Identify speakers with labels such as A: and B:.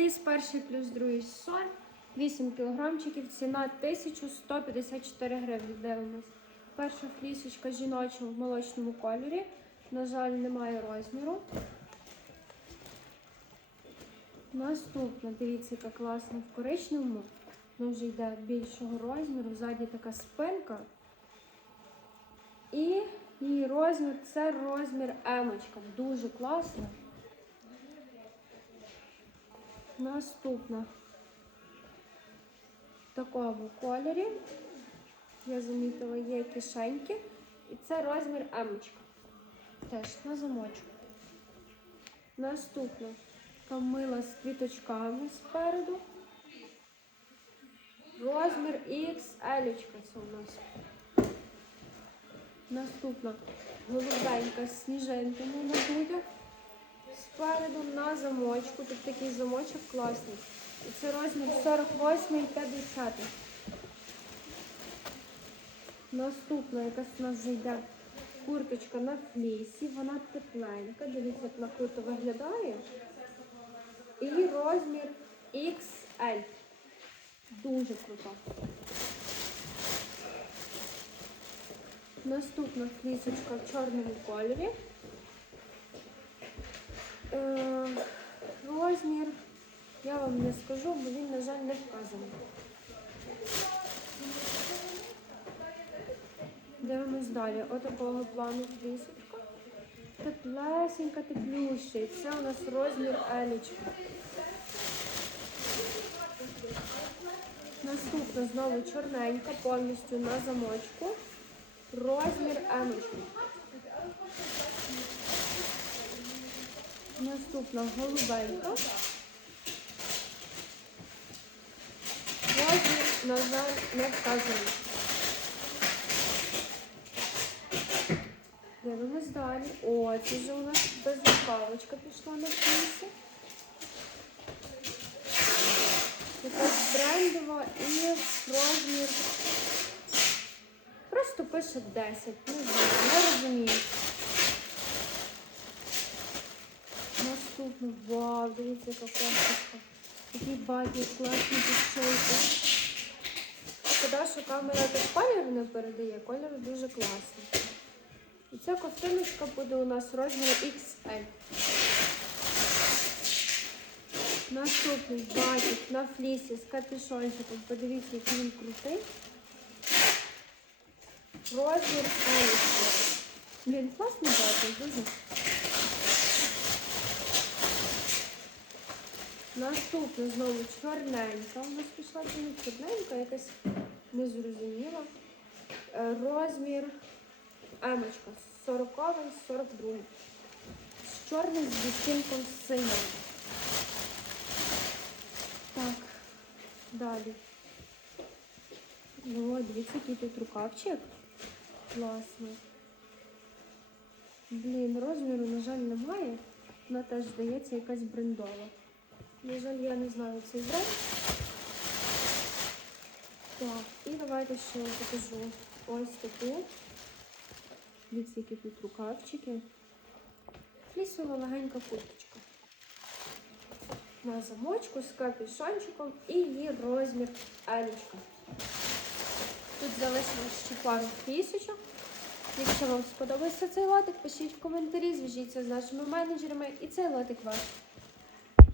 A: Ліс перший плюс другий сорт, 8 кілограмчиків, ціна 1154 гривні. Дивимось. Перша флісочка жіноча в молочному кольорі. На жаль, немає розміру. Наступна, дивіться, яка класна в коричневому. Вона вже йде більшого розміру. Ззаді така спинка. І її розмір це розмір емочка. Дуже класно. Наступна в такому кольорі. Я замітила, є кишеньки. І це розмір емочка. Теж на замочку. Наступна така мила з квіточками спереду. Розмір XL це у нас. Наступна голубенька з сніжинками на грудях. Спереду на замочку. Тут такий замочок класний. І це розмір 48 і 50. Наступна якась у нас вже йде курточка на флісі. Вона тепленька. Дивіться, як вона круто виглядає. І розмір XL. Дуже круто. Наступна флісочка в чорному кольорі. Е, розмір я вам не скажу, бо він, на жаль, не вказаний. Дивимось далі. Отакого плану флісочка. Теплесенька, теплюща. І Це у нас розмір елічка. Наступна знову чорненька, повністю на замочку. Розмір емочки. Наступна голубенька. Розмір, на жаль, не вказаний. Дивимось далі. О, це вже у нас безрукавочка пішла на флісі. Якась брендова і розмір. Просто пише 10. Не знаю, не розумію. Наступно, вау, дивіться, яка кофточка. Такий баді, класний підшойки. Шкода, що камера так колір не передає, кольор дуже класний. І ця ковтиночка буде у нас розміру XL. Наступний батік на флісі з капюшончиком. Подивіться, який він крутий. Розмір Еліс. Блін, класний батік, дуже. Наступна знову чорненька. У нас пішла чорненька, якась незрозуміла. Е, Розмір емочка 40 42 З чорним з відтінком синім. Так, далі. Ну, дивіться, який тут рукавчик. Класний. Блін, розміру, на жаль, немає. Вона теж здається якась брендова. На жаль, я не знаю цей бренд. Так, і давайте ще покажу ось таку. Дивіться, які тут рукавчики. Флісова легенька курточка. На замочку з капюшончиком і її розмір елічка. Тут залишилось ще пару флісочок. Якщо вам сподобається цей лотик, пишіть в коментарі, зв'яжіться з нашими менеджерами і цей лотик ваш.